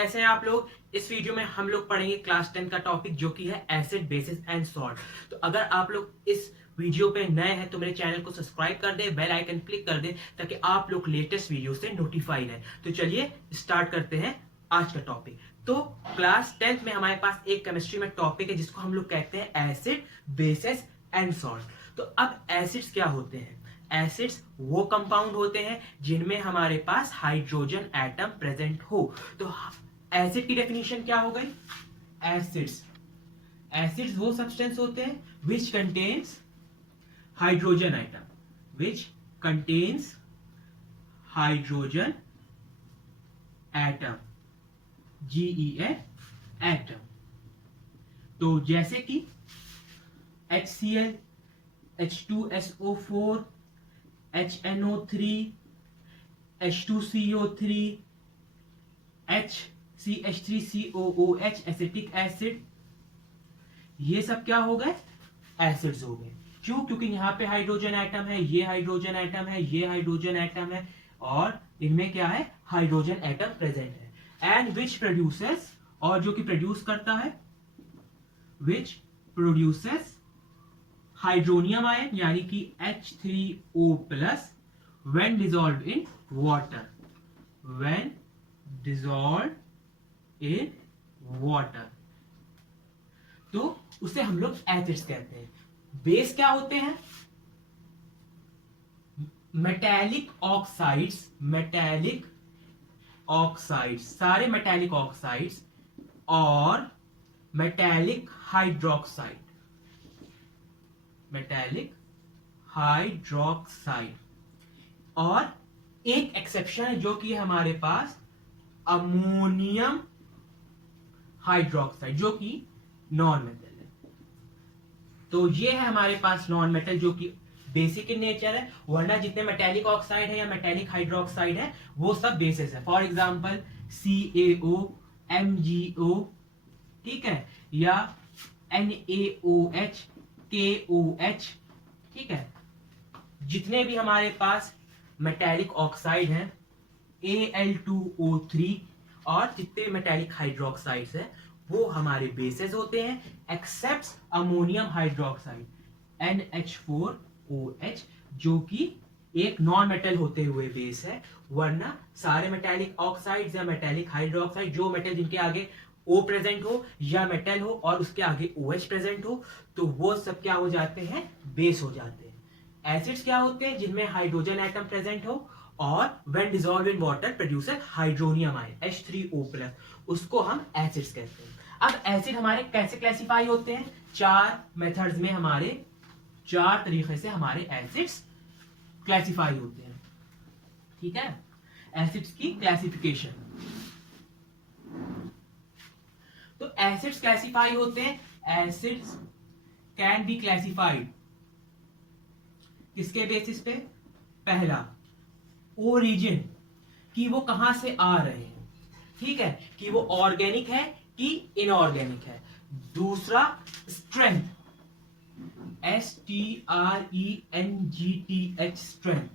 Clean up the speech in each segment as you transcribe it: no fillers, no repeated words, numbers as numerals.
कैसे हैं आप लोग। इस वीडियो में हम लोग पढ़ेंगे क्लास 10 का टॉपिक जो कि है एसिड बेसिस एंड सॉल्ट। तो अगर आप लोग इस वीडियो पे नए हैं तो मेरे चैनल को सब्सक्राइब कर दें, बेल आइकन क्लिक कर दें ताकि आप लोग लेटेस्ट वीडियो से नोटिफाई रहे। तो चलिए स्टार्ट करते हैं आज का टॉपिक। तो क्लास 10th में हमारे पास एक केमिस्ट्री में टॉपिक है जिसको हम लोग कहते हैं एसिड बेसिस एंड सॉल्ट। तो अब एसिड्स क्या होते हैं? एसिड्स वो कंपाउंड होते हैं जिनमें हमारे पास हाइड्रोजन एटम प्रेजेंट हो। तो एसिड की डेफिनेशन क्या हो गई? एसिड्स एसिड्स वो सब्सटेंस होते हैं which contains hydrogen atom, which contains hydrogen atom, GEN atom. तो जैसे कि HCl, H2SO4, HNO3, H2CO3, HCH3COOH, acetic acid, ये सब क्या हो गए? एसिड्स हो गए। क्यों? क्योंकि यहाँ पे हाइड्रोजन एटम है, ये हाइड्रोजन एटम है, ये हाइड्रोजन एटम है और इनमें क्या है? हाइड्रोजन एटम प्रेजेंट है। एंड विच प्रोड्यूसेस, और जो कि प्रोड्यूस करता है, विच प्रोड्यूसेस हाइड्रोनियम आयन यानी कि H3O+ when dissolved in water, when dissolved in water, तो उसे हम लोग एसिड्स कहते हैं। बेस क्या होते हैं? मेटेलिक ऑक्साइड्स, मेटेलिक ऑक्साइड्स, सारे मेटेलिक ऑक्साइड्स और मेटेलिक हाइड्रोक्साइड, मेटेलिक हाइड्रोक्साइड। और एक एक्सेप्शन है जो कि हमारे पास अमोनियम हाइड्रोक्साइड जो कि नॉन मेटल है। तो ये है हमारे पास नॉन मेटल जो कि बेसिक इन नेचर है, वरना जितने मेटेलिक ऑक्साइड है या मेटेलिक हाइड्रोक्साइड है वो सब बेसिस है। फॉर एग्जांपल CaO, MgO, ठीक है, या NaOH, KOH, ठीक है। जितने भी हमारे पास मेटेलिक ऑक्साइड हैं, Al2O3, और जितने मेटेलिक हाइड्रोक्साइड्स हैं वो हमारे बेसेस होते हैं, एक्सेप्ट अमोनियम हाइड्रोक्साइड NH4OH जो कि एक नॉन मेटल होते हुए बेस है। वरना सारे मेटेलिक ऑक्साइड्स या मेटेलिक हाइड्रोक्साइड, जो मेटल जिनके आगे O प्रेजेंट हो या मेटल हो और उसके आगे OH प्रेजेंट हो, तो वो सब क्या हो जाते हैं? बेस हो जाते हैं। एसिड्स क्या होते हैं? जिनमें हाइड्रोजन एटम प्रेजेंट हो और when dissolve in water produces hydronium ion H3O+, उसको हम एसिड्स कहते हैं। अब एसिड हमारे कैसे क्लासिफाई होते हैं? 4 मेथड्स में, हमारे 4 तरीके से हमारे एसिड्स क्लासिफाई होते हैं, ठीक है। एसिड्स की क्लासिफिकेशन, तो एसिड्स क्लासिफाई होते हैं। एसिड्स कैन बी क्लासिफाइड किसके बेसिस पे? पहला, ओरिजिन, कि वो कहां से आ रहे हैं, ठीक है, कि वो ऑर्गेनिक है कि इनऑर्गेनिक है। दूसरा, स्ट्रेंथ, STRENGTH, स्ट्रेंथ।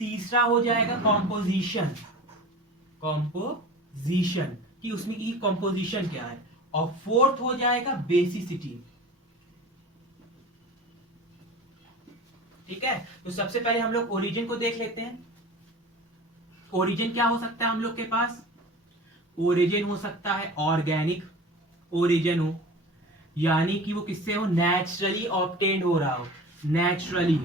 तीसरा हो जाएगा कॉम्पोजिशन, कॉम्पोजिशन, कि उसमें की कॉम्पोजिशन क्या है। और फोर्थ हो जाएगा बेसिसिटी, ठीक है। तो सबसे पहले हम लोग ओरिजिन को देख लेते हैं। ओरिजिन क्या हो सकता है हम लोग के पास? ओरिजिन हो सकता है ऑर्गेनिक ओरिजिन हो, यानी कि वो किससे हो? नेचुरली ऑब्टेन्ड हो रहा हो। नेचुरली,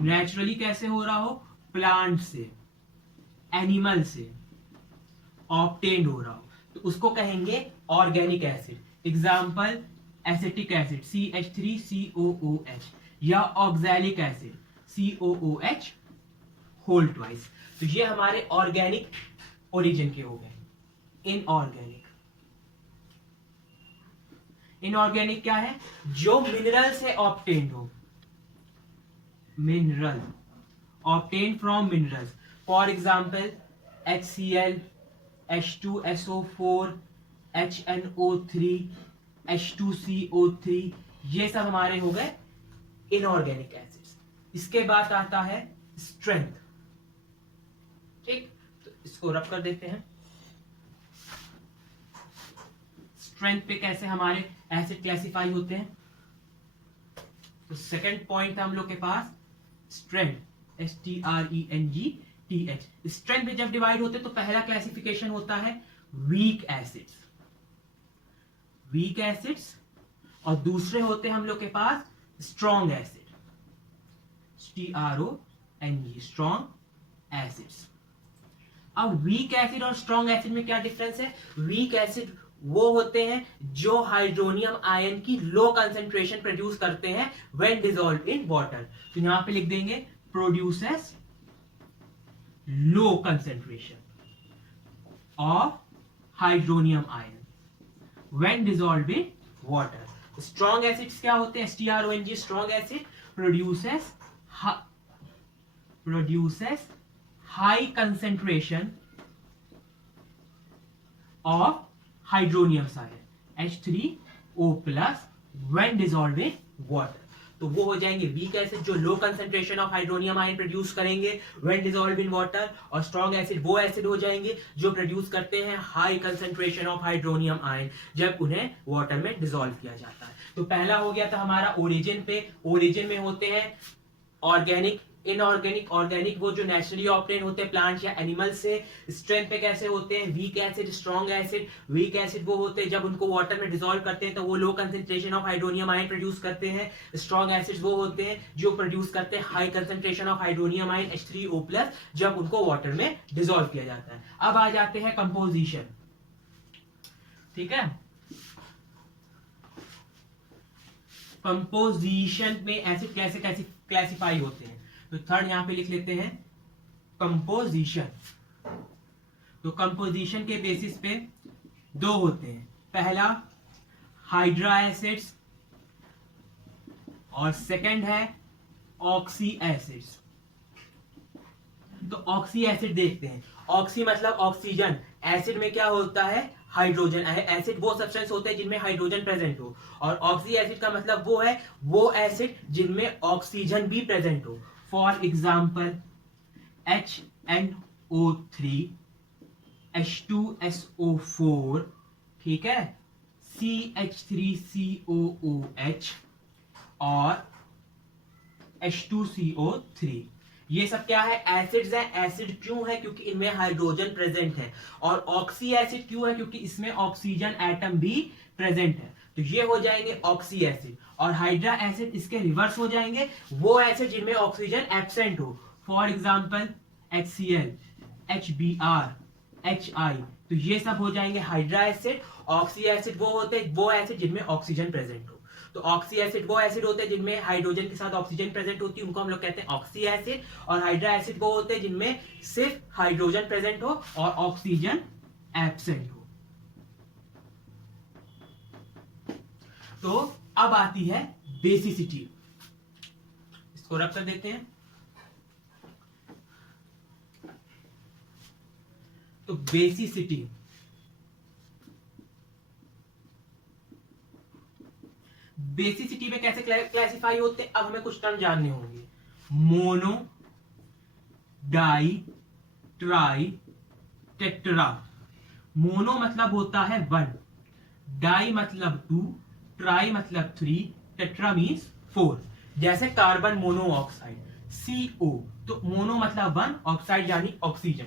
नेचुरली कैसे हो रहा हो? प्लांट से, एनिमल से ऑब्टेन्ड हो रहा हो, तो उसको कहेंगे organic acid. Example acetic acid CH3COOH, या oxalic acid COOH whole twice. तो ये हमारे ऑर्गेनिक ओरिजिन के हो गए। इनऑर्गेनिक, इनऑर्गेनिक क्या है? जो मिनरल से ऑब्टेन्ड हो, mineral, obtained from minerals. For example HCl, H2SO4, HNO3, H2CO3, ये सब हमारे हो गए इनऑर्गेनिक एसिड्स। इसके बाद आता है स्ट्रेंथ, ठीक, तो इसको रब कर देते हैं। स्ट्रेंथ पे कैसे हमारे एसिड क्लासिफाई होते हैं। तो सेकंड पॉइंट था हम लोग के पास स्ट्रेंथ, STRENGTH। स्ट्रेंथ में जब डिवाइड होते तो पहला क्लासिफिकेशन होता है वीक एसिड्स, वीक एसिड्स, और दूसरे होते हैं हम लोग के पास strong acid, STRONG, strong acids. अब वीक एसिड और स्ट्रॉन्ग एसिड में क्या डिफरेंस है। वीक एसिड वो होते हैं जो हाइड्रोनियम आयन की लो कंसेंट्रेशन प्रोड्यूस करते हैं व्हेन डिसॉल्व इन वाटर। तो यहां पे लिख देंगे produces low concentration of hydronium ion when dissolve in water. Strong acids क्या होते हैं, STRONG, strong acid produces high concentration of hydronium ion H3O+ when dissolved in water। तो वो हो जाएंगे वीक एसिड जो low concentration of hydronium ion produce करेंगे when dissolve in water, और स्ट्रॉन्ग एसिड वो एसिड हो जाएंगे जो प्रोड्यूस करते हैं high concentration of hydronium ion जब उन्हें वाटर में डिसॉल्व किया जाता है। तो पहला हो गया था हमारा ओरिजिन पे। ओरिजिन में होते हैं ऑर्गेनिक, इनऑर्गेनिक। ऑर्गेनिक वो जो नेचुरली ऑब्टेन होते हैं प्लांट या एनिमल से। स्ट्रेंथ पे कैसे होते हैं weak acid, strong acid. Weak acid वो होते हैं जब उनको वाटर में डिसॉल्व करते हैं तो वो low concentration of hydronium ion produce करते हैं। स्ट्रॉन्ग एसिड्स वो होते हैं जो प्रोड्यूस करते हैं high concentration of hydronium ion H3O+ जब उनको वाटर में डिसॉल्व किया जाता है। अब आ जाते हैं कंपोजिशन, ठीक है। कंपोजिशन में एसिड कैसे कैसे क्लासिफाई होते हैं, तो थर्ड यहां पे लिख लेते हैं कंपोजिशन। तो कंपोजिशन के बेसिस पे दो होते हैं, पहला हाइड्रा एसिड्स और सेकंड है ऑक्सी एसिड्स। तो ऑक्सी एसिड देखते हैं। ऑक्सी मतलब ऑक्सीजन, एसिड में क्या होता है हाइड्रोजन। एसिड वो सब्सटेंस होते हैं जिनमें हाइड्रोजन प्रेजेंट हो, और ऑक्सी एसिड का मतलब वो है वो एसिड जिनमें ऑक्सीजन भी प्रेजेंट हो। फॉर एग्जाम्पल HNO3, H2SO4, ठीक है, CH3COOH और H2CO3। ये सब क्या है एसिड्स हैं। एसिड क्यों है क्योंकि इनमें हाइड्रोजन प्रेजेंट है, और ऑक्सी एसिड क्यों है क्योंकि इसमें ऑक्सीजन एटम भी प्रेजेंट है। तो ये हो जाएंगे ऑक्सी एसिड, और हाइड्रा एसिड इसके रिवर्स हो जाएंगे, वो एसिड जिनमें ऑक्सीजन एब्सेंट हो। For example HCl, HBr, HI। तो ये सब हो जाएंगे हाइड्रा एसिड। ऑक्सी एसिड वो होते हैं वो एसिड जिनमें ऑक्सीजन प्रेजेंट हो। तो ऑक्सी एसिड वो एसिड होते हैं जिनमें हाइड्रोजन के साथ ऑक्सीजन प्रेजेंट होती है, उनको हम लोग कहते हैं ऑक्सी एसिड। और हाइड्रा एसिड वो होते हैं जिनमें सिर्फ हाइड्रोजन प्रेजेंट हो और ऑक्सीजन एब्सेंट हो। तो अब आती है बेसिसिटी, इसको रख कर देते हैं। तो बेसिसिटी, बेसिसिटी में कैसे क्लासिफाई होते हैं, अब हमें कुछ टर्म जानने होंगे। Mono, di, tri, tetra. Mono मतलब होता है 1, डाई मतलब 2, ट्राई मतलब 3, टेट्रा मीन्स 4। जैसे कार्बन मोनोऑक्साइड CO, तो मोनो मतलब 1, ऑक्साइड यानी ऑक्सीजन,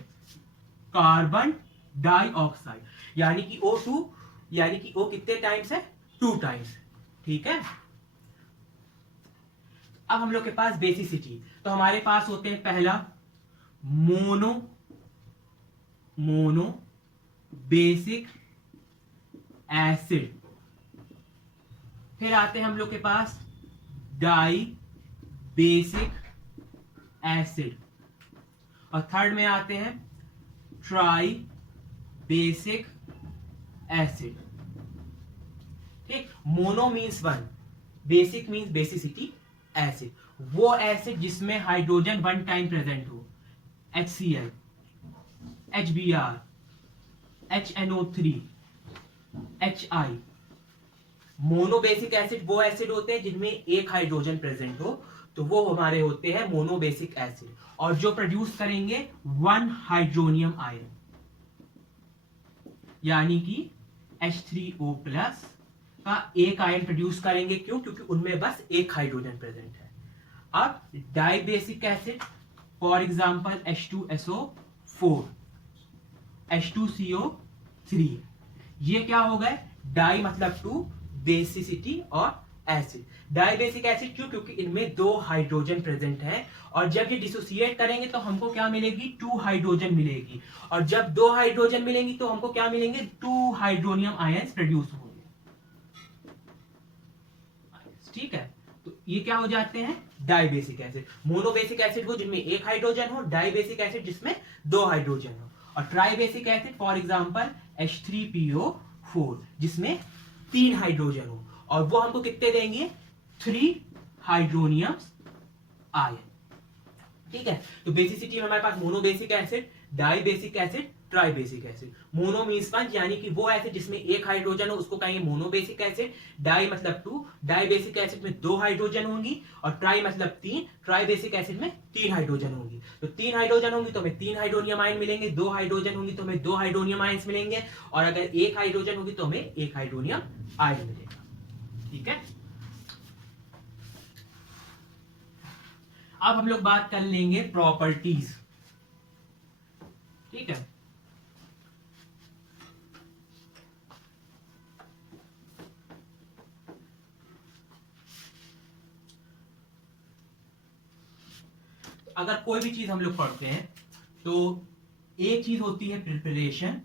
कार्बन डाइऑक्साइड यानी कि O2, यानी कि O कितने टाइम्स है 2 टाइम्स, ठीक है। अब हम लोग के पास बेसिसिटी, तो हमारे पास होते हैं पहला मोनो, मोनो बेसिक एसिड। फिर आते हैं हम लोग के पास डाई बेसिक एसिड, और थर्ड में आते हैं ट्राई बेसिक एसिड, ठीक। Mono means 1, basic means basicity, acid वो एसिड जिसमें हाइड्रोजन 1 टाइम प्रेजेंट हो, HCl, HBr, HNO3, HI। Mono basic acid वो एसिड होते हैं जिनमें एक हाइड्रोजन प्रेजेंट हो, तो वो हमारे होते हैं मोनो बेसिक एसिड, और जो प्रोड्यूस करेंगे 1 हाइड्रोनियम आयन, यानी कि H3O प्लस का एक आयन प्रोड्यूस करेंगे। क्यों? क्योंकि उनमें बस एक हाइड्रोजन प्रेजेंट है। अब di basic acid, for example H2SO4, H2CO3, ये क्या हो गए? डाई मतलब टू, बेसिसिटी और एसिड। डाई बेसिक एसिड क्यों? क्योंकि इनमें दो हाइड्रोजन प्रेजेंट है, और जब ये डिसोसिएट करेंगे तो हमको क्या मिलेगी? टू हाइड्रोजन मिलेगी, और जब दो हाइड्रोजन मिलेंगी तो हमको क्या मिलेंगे? टू हाइड्रोनियम आयंस प्रोड्यूस होंगे। ठीक है, तो ये क्या हो जाते हैं? Di basic acid. Monobasic acid वो जिनमें एक हाइड्रोजन हो, डाई बेसिक एसिड जिसमें दो हाइड्रोजन हो, और try basic acid for example H3PO4 जिसमें तीन हाइड्रोजन हो, और वो हमको कितने देंगे? 3 हाइड्रोनियम आयन। ठीक है, तो बेसिसिटी में हमारे पास monobasic acid, die basic acid, tribasic acid. Mono means one, यानी कि वो एसिड जिसमें एक हाइड्रोजन हो उसको कहेंगे मोनोबेसिक एसिड। डाई मतलब टू, डाई बेसिक एसिड में दो हाइड्रोजन होंगी, और ट्राई मतलब तीन, ट्राई बेसिक एसिड में तीन हाइड्रोजन होंगी। तो तीन हाइड्रोजन होंगी तो हमें तीन हाइड्रोनियम आयन मिलेंगे, दो हाइड्रोजन होंगी तो हमें दो हाइड्रोनियम आयंस मिलेंगे, और अगर एक हाइड्रोजन होगी तो हमें एक हाइड्रोनियम आयन मिलेगा। ठीक है, अब हम लोग बात कर लेंगे प्रॉपर्टीज। ठीक है, अगर कोई भी चीज हम लोग पढ़ते हैं तो एक चीज होती है प्रिपरेशन,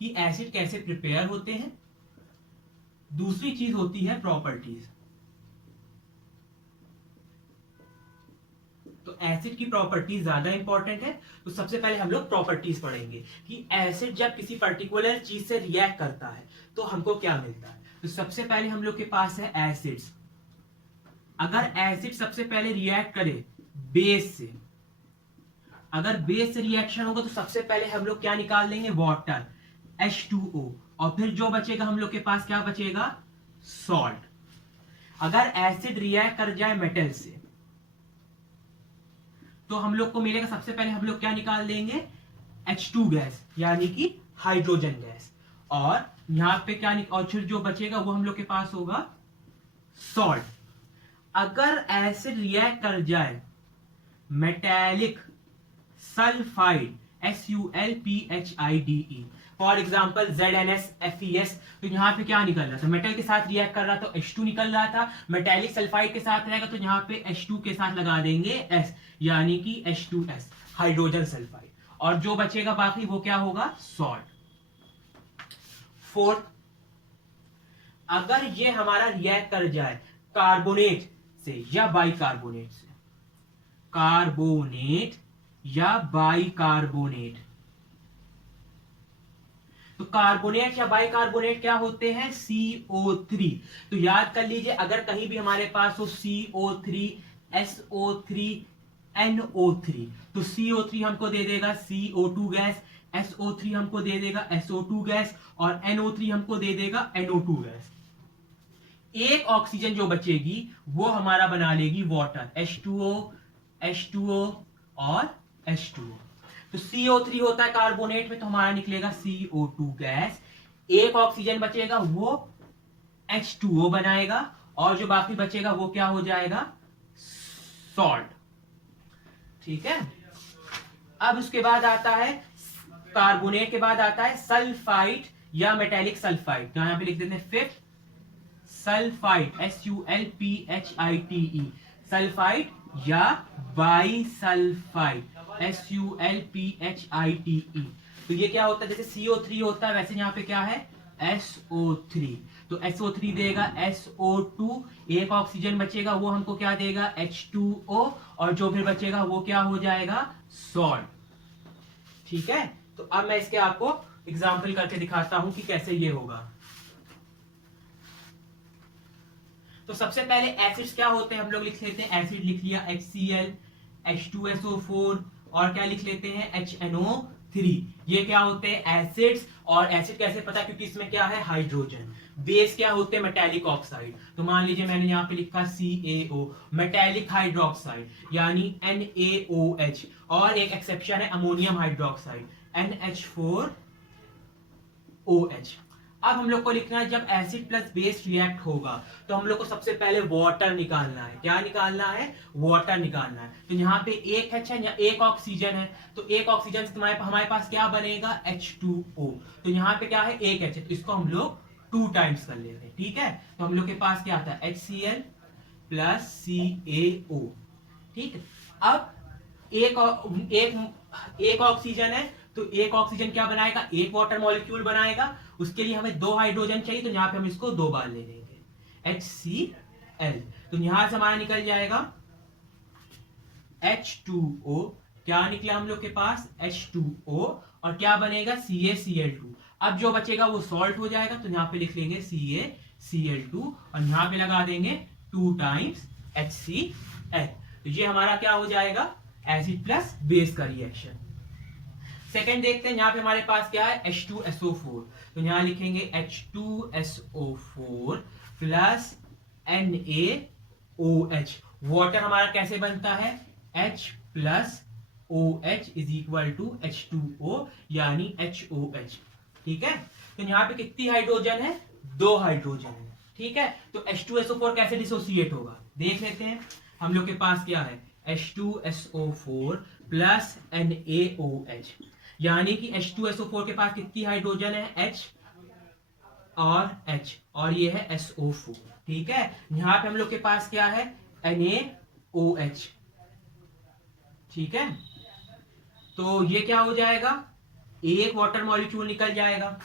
कि एसिड कैसे प्रिपेयर होते हैं, दूसरी चीज होती है प्रॉपर्टीज। तो एसिड की प्रॉपर्टीज ज्यादा इंपॉर्टेंट है, तो सबसे पहले हम लोग प्रॉपर्टीज पढ़ेंगे कि एसिड जब किसी पर्टिकुलर चीज से रिएक्ट करता है तो हमको क्या मिलता है। तो सबसे पहले हम लोग के पास है एसिड्स। अगर एसिड सबसे पहले रिएक्ट करे बेस से, अगर बेस से रिएक्शन होगा तो सबसे पहले हम लोग क्या निकाल देंगे? वाटर, H2O, और फिर जो बचेगा हम लोग के पास क्या बचेगा? सॉल्ट। अगर एसिड रिएक्ट कर जाए मेटल से तो हम लोग को मिलेगा, सबसे पहले हम लोग क्या निकाल देंगे? H2 गैस, यानी कि हाइड्रोजन गैस, और यहां पे क्या और फिर जो बचेगा वो हम लोग के पास होगा सॉल्ट। अगर एसिड रिएक्ट कर जाए metallic sulphide, SULPHIDE, for example ZNSFES, तो यहां पे क्या निकल रहा था? मेटल के साथ रिएक्ट कर रहा था तो H2 निकल रहा था। मेटेलिक सल्फाइड के साथ रहेगा तो यहां पे H2 के साथ लगा देंगे S, यानी कि H2S, हाइड्रोजन सल्फाइड, और जो बचेगा बाकी वो क्या होगा? सॉल्ट। फोर्थ, अगर ये हमारा रिएक्ट कर जाए कार्बोनेट से या बाइकार्बोनेट से, कार्बोनेट या बाइकार्बोनेट, तो कार्बोनेट या बाइकार्बोनेट क्या होते हैं? CO3। तो याद कर लीजिए, अगर कहीं भी हमारे पास हो CO3, SO3, NO3, तो CO3 हमको दे देगा CO2 गैस, SO3 हमको दे देगा SO2 गैस, और NO3 हमको दे देगा NO2 गैस। एक ऑक्सीजन जो बचेगी वो हमारा बना लेगी वाटर, H2O, H2O और H2O। तो CO3 होता है कार्बोनेट में, तो हमारा निकलेगा CO2 गैस। एक ऑक्सीजन बचेगा वो H2O बनाएगा, और जो बाकी बचेगा वो क्या हो जाएगा? सॉल्ट। ठीक है, अब उसके बाद आता है, कार्बोनेट के बाद आता है सल्फाइड या मेटेलिक सल्फाइड, तो यहां पे लिख देते हैं फिफ्थ सल्फाइड, SULPHITE, सल्फाइड या बाइसल्फाइड, SULPHITE। तो ये क्या होता है? जैसे CO3 होता है वैसे यहाँ पे क्या है? SO3। तो SO3 देगा SO2, एक ऑक्सीजन बचेगा वो हमको क्या देगा? H2O, और जो फिर बचेगा वो क्या हो जाएगा? सॉल्ट। ठीक है, तो अब मैं इसके आपको एग्जाम्पल करके दिखाता हूं कि कैसे ये होगा। तो सबसे पहले एसिड्स क्या होते हैं हम लोग लिख लेते हैं। एसिड लिख लिया HCl, H2SO4, और क्या लिख लेते हैं? HNO3। ये क्या होते हैं? एसिड्स। और एसिड कैसे पता? क्योंकि इसमें क्या है? हाइड्रोजन। बेस क्या होते हैं? Metallic oxide. तो मान लीजिए मैंने यहाँ पे लिखा CaO, मेटेलिक हाइड्रोक्साइड, यानी NaOH, और एक एक्सेप्शन है अमोनियम हाइड्रोक्साइड, NH4OH। अब हम लोग को लिखना है जब एसिड प्लस बेस रिएक्ट होगा तो हम लोग को सबसे पहले वाटर निकालना है। क्या निकालना है? वाटर निकालना है। तो यहाँ पे एक H है, यहाँ एक ऑक्सीजन है, तो एक ऑक्सीजन से हमारे पास क्या बनेगा? H2O। तो यहाँ पे क्या है? एक H है, तो इसको हम लोग 2 टाइम्स कर लेते हैं। ठीक है, तो हम लोग के पास क्या आता है? HCl plus CaO। ठीक है, अब एक ऑक्सीजन है, तो एक ऑक्सीजन क्या बनाएगा? एक वाटर मॉलिक्यूल बनाएगा। उसके लिए हमें 2 हाइड्रोजन चाहिए, तो यहाँ पे हम इसको 2 बार ले लेंगे HCl। तो यहां से हमारा निकल जाएगा H2O। क्या निकला हम लोग के पास? H2O। और क्या बनेगा? CaCl2। अब जो बचेगा वो सॉल्ट हो जाएगा, तो यहाँ पे लिख लेंगे CaCl2 और यहाँ पे लगा देंगे 2 टाइम्स HCl। तो ये हमारा क्या हो जाएगा? एसिड प्लस बेस का रिएक्शन। सेकेंड देखते हैं, यहाँ पे हमारे पास क्या है? H2SO4। तो यहाँ लिखेंगे H2SO4 प्लस NaOH। वाटर हमारा कैसे बनता है? H plus OH is equal to H2O यानी HOH। ठीक है, तो यहाँ पे कितनी हाइड्रोजन है? 2 हाइड्रोजन है। ठीक है, तो H2SO4 कैसे डिसोसिएट होगा देख लेते हैं। हम लोग के पास क्या है? H2SO4 प्लस NaOH, यानी कि H2SO4 के पास कितनी हाइड्रोजन है? H और H, और ये है SO4। ठीक है, यहां पे हम लोग के पास क्या है? NaOH। ठीक है, तो ये क्या हो जाएगा? एक वाटर मॉलिक्यूल निकल जाएगा,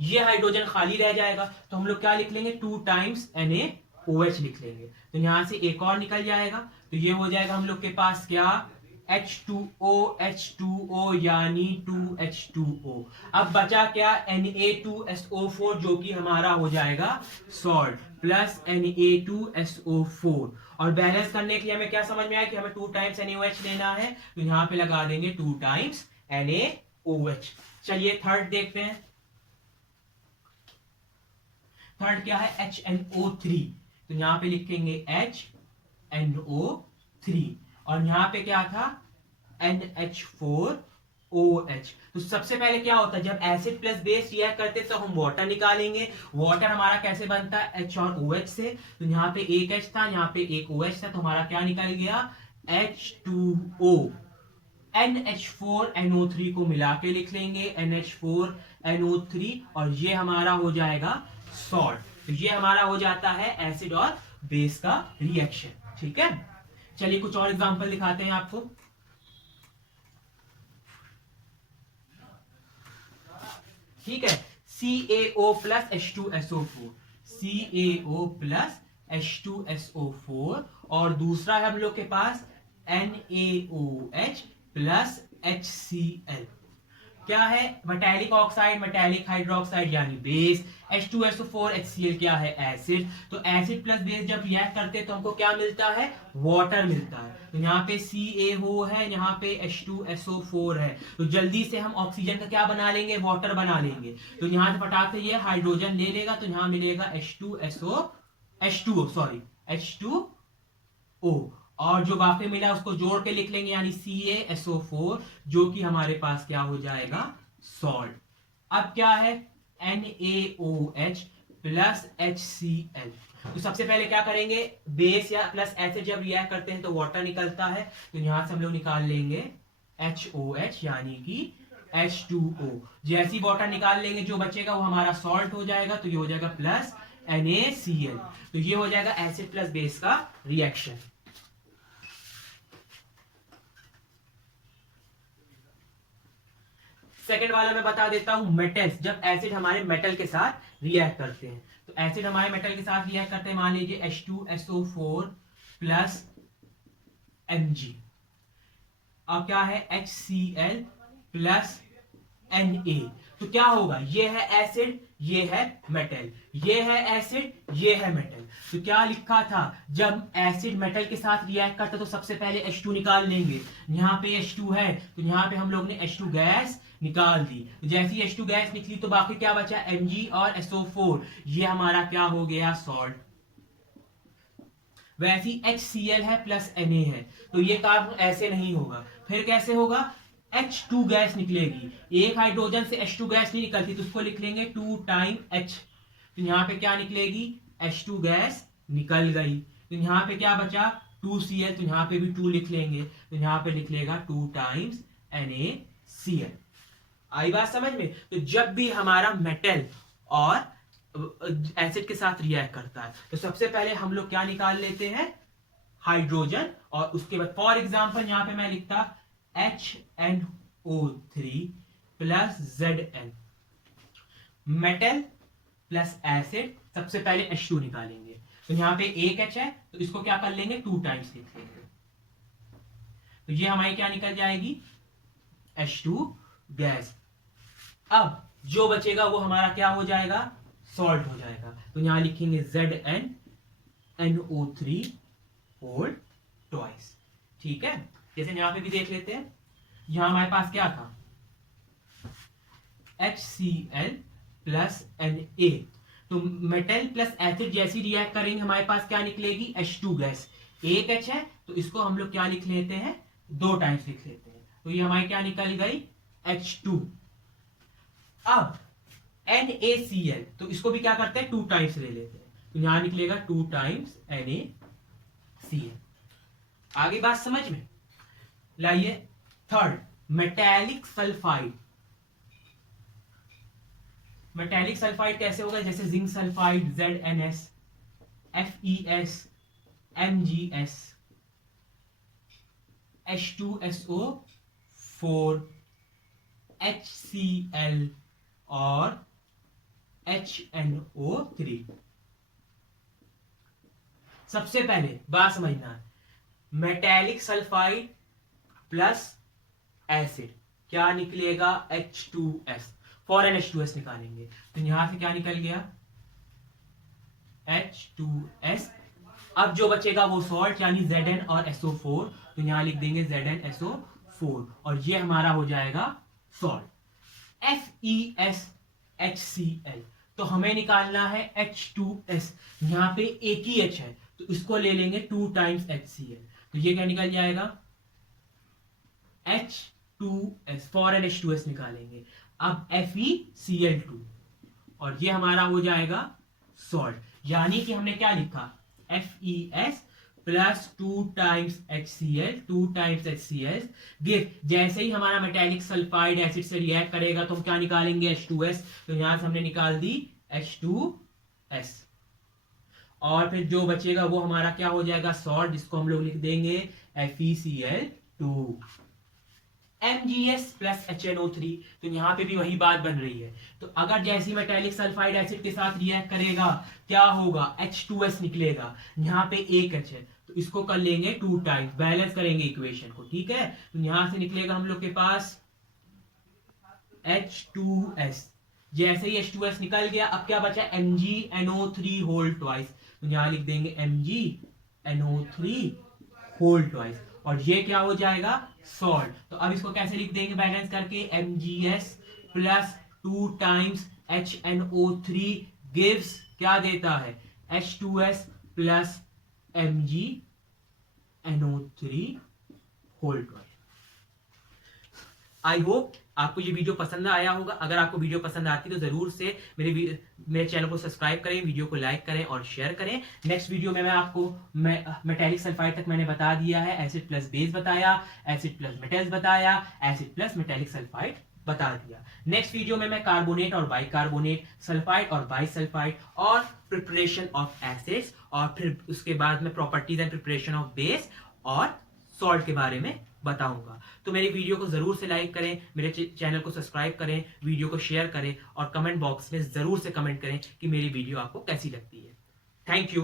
ये हाइड्रोजन खाली रह जाएगा, तो हम लोग क्या लिख लेंगे? 2 टाइम्स NaOH लिख लेंगे। तो यहां से एक और निकल जाएगा, तो ये हो जाएगा हम लोग के पास क्या? H2O यानी 2H2O। अब बचा क्या? Na2SO4 जो कि हमारा हो जाएगा सॉल्ट प्लस Na2SO4। और बैलेंस करने के लिए हमें क्या समझ में आया कि हमें 2 टाइम्स NaOH लेना है, तो यहां पे लगा देंगे 2 टाइम्स NaOH। चलिए थर्ड देखते हैं। थर्ड क्या है? HNO3। तो यहां पे लिखेंगे HNO3 और यहां पे क्या था? NH4OH। तो सबसे पहले क्या होता है? जब एसिड प्लस बेस रिएक्ट करते तो हम वाटर निकालेंगे। वाटर हमारा कैसे बनता है? H और OH से। तो यहाँ पे एक H था, यहाँ पे एक OH था, तो हमारा क्या निकल गया? H2O। NH4NO3 को मिला के लिख लेंगे NH4NO3 और ये हमारा हो जाएगा सॉल्ट। तो ये हमारा हो जाता है एसिड और बेस का रिएक्शन। ठीक है, चलिए कुछ और एग्जांपल दिखाते हैं आपको। ठीक है, CaO plus H2SO4, CaO plus H2SO4 और दूसरा है हम लोग के पास NaOH प्लस HCl। क्या है? मेटालिक ऑक्साइड, मेटालिक हाइड्रोक्साइड यानी बेस। H2SO4 HCl क्या है? एसिड। तो एसिड प्लस बेस जब रिएक्ट करते हैं तो हमको क्या मिलता है? वाटर मिलता है। तो यहाँ पे CaO है, यहाँ पे H2SO4 है, तो जल्दी से हम ऑक्सीजन का क्या बना लेंगे? वाटर बना लेंगे। तो यहाँ से फटाक से ये हाइड्रोजन ले लेगा, तो यहाँ मिलेगा H2O और जो बाकी मिला उसको जोड़ के लिख लेंगे यानी CaSO4 जो कि हमारे पास क्या हो जाएगा? सॉल्ट। अब क्या है? NaOH plus HCl। तो सबसे पहले क्या करेंगे? बेस या प्लस एसिड जब रिएक्ट करते हैं तो वाटर निकलता है, तो यहां से हम लोग निकाल लेंगे HOH यानी कि H2O। जैसी वाटर निकाल लेंगे जो बचेगा वो हमारा सॉल्ट हो जाएगा, तो ये हो जाएगा प्लस NaCl। तो ये हो जाएगा एसिड प्लस बेस का रिएक्शन। सेकेंड वाला मैं बता देता हूं, मेटल्स। जब एसिड हमारे मेटल के साथ रिएक्ट करते हैं, तो एसिड हमारे मेटल के साथ रिएक्ट करते हैं, मान लीजिए H2SO4 प्लस Mg। अब क्या है? HCl plus Na। तो क्या होगा? ये है एसिड, ये है मेटल, ये है एसिड, ये है मेटल। तो क्या लिखा था? जब एसिड मेटल के साथ रिएक्ट करता तो सबसे पहले H2 निकाल लेंगे। यहाँ पे H2 है, तो यहाँ पे हम लोग ने H2 गैस निकाल दी। तो जैसी H2 गैस निकली तो बाकी क्या बचा? Mg और SO4। ये हमारा क्या हो गया? सॉल्ट। वैसी HCl है प्लस Na है, तो ये काम ऐसे नहीं होगा। फिर कैसे होगा? H2 गैस निकलेगी। एक हाइड्रोजन से H2 गैस नहीं निकलती तो उसको लिख लेंगे 2 टाइम H। तो यहाँ पे क्या निकलेगी, H2 गैस निकल गई। तो यहाँ पे क्या बचा 2Cl, तो यहाँ पे भी 2 लिख लेंगे। तो यहाँ पे लिख लेगा 2 टाइम्स NaCl। आई बात समझ में। तो जब भी हमारा मेटल और एसिड के साथ रिएक्ट करता है तो सबसे पहले हम लोग क्या निकाल लेते हैं, हाइड्रोजन, और उसके बाद फॉर एग्जांपल यहाँ पे मैं लिखता HNO3 plus Zn। Metal plus acid, सबसे पहले H2 निकालेंगे। तो यहाँ पे एक H है तो इसको क्या कर लेंगे 2 टाइम्स लिख लेंगे। तो ये हमारी क्या निकल जाएगी, H2 गैस। अब जो बचेगा वो हमारा क्या हो जाएगा, सॉल्ट हो जाएगा। तो यहां लिखेंगे ZnNO3 होल ट्वाइस। ठीक है, जैसे यहां पे भी देख लेते हैं। यहां हमारे पास क्या था, HCl प्लस Na। तो मेटल प्लस एसिड जैसी रिएक्ट करेंगे हमारे पास क्या निकलेगी, H2 गैस। एक H है तो इसको हम लोग क्या लिख लेते हैं, 2 टाइम्स लिख लेते हैं। तो ये हमारी क्या निकल गई, H2। अब NaCl, तो इसको भी क्या करते हैं 2 टाइम्स ले लेते हैं। तो यहां निकलेगा 2 टाइम्स NaCl। आगे बात समझ में लाइए। Third, metallic sulphide. Metallic sulphide कैसे होगा, जैसे zinc sulphide ZnS, FeS, MgS, H2SO4, HCl और HNO3। सबसे पहले बात समझना है, मेटालिक सल्फाइड प्लस एसिड क्या निकलेगा, H2S। फॉरन H2S निकालेंगे तो यहां से क्या निकल गया, H2S। अब जो बचेगा वो सॉल्ट यानी Zn और SO4। तो यहां लिख देंगे ZnSO4 और ये हमारा हो जाएगा सॉल्ट। FeSHCl, तो हमें निकालना है H2S। यहां पे एक ही H है तो इसको ले लेंगे 2 टाइम्स HCl। तो ये क्या निकल जाएगा, H2S। फॉरन H2S निकालेंगे। अब FeCl2 और ये हमारा हो जाएगा सॉल्ट। यानी कि हमने क्या लिखा, FeS plus 2 times HCl, 2 times HCl give. जैसे ही हमारा मेटालिक सल्फाइड एसिड से रिएक्ट करेगा तो हम क्या निकालेंगे, H2S। तो यहां से हमने निकाल दी H2S और फिर जो बचेगा वो हमारा क्या हो जाएगा, सॉल्ट, जिसको हम लोग लिख देंगे FeCl2। MgS प्लस HNO3, तो यहां पे भी वही बात बन रही है। तो अगर जैसी मेटालिक सल्फाइड एसिड के साथ रिएक्ट करेगा क्या होगा, H2S निकलेगा। यहां पे एक H है तो इसको कर लेंगे 2 टाइम्स, बैलेंस करेंगे इक्वेशन को। ठीक है, तो यहां से निकलेगा हम लोग के पास H2S। जैसे ही H2S निकल गया अब क्या बचा, MgNO3 होल ट्वाइस। तो यहां लिख देंगे MgNO3 होल ट्वाइस और ये क्या हो जाएगा, सॉल्ट। तो अब इसको कैसे लिख देंगे बैलेंस करके, MgS plus 2 times HNO3 gives क्या देता है, H2S plus MgNO3 whole twice. I hope आपको ये वीडियो पसंद आया होगा। अगर आपको वीडियो पसंद आती तो जरूर से मेरे चैनल को सब्सक्राइब करें, वीडियो को लाइक करें और शेयर करें। नेक्स्ट वीडियो में मैं आपको मेटालिक सल्फाइड तक मैंने बता दिया है, एसिड प्लस बेस बताया, एसिड प्लस मेटल्स बताया, एसिड प्लस मेटालिक सल्फाइड बता दिया। नेक्स्ट वीडियो में मैं कार्बोनेट और बाइकार्बोनेट, सल्फाइड और बाइसल्फाइड और प्रिपरेशन ऑफ एसिड्स और फिर उसके बाद में properties and preparation of base और सॉल्ट के बारे में बताऊंगा। तो मेरी वीडियो को जरूर से लाइक करें, मेरे चैनल को सब्सक्राइब करें, वीडियो को शेयर करें और कमेंट बॉक्स में जरूर से कमेंट करें कि मेरी वीडियो आपको कैसी लगती है। Thank you.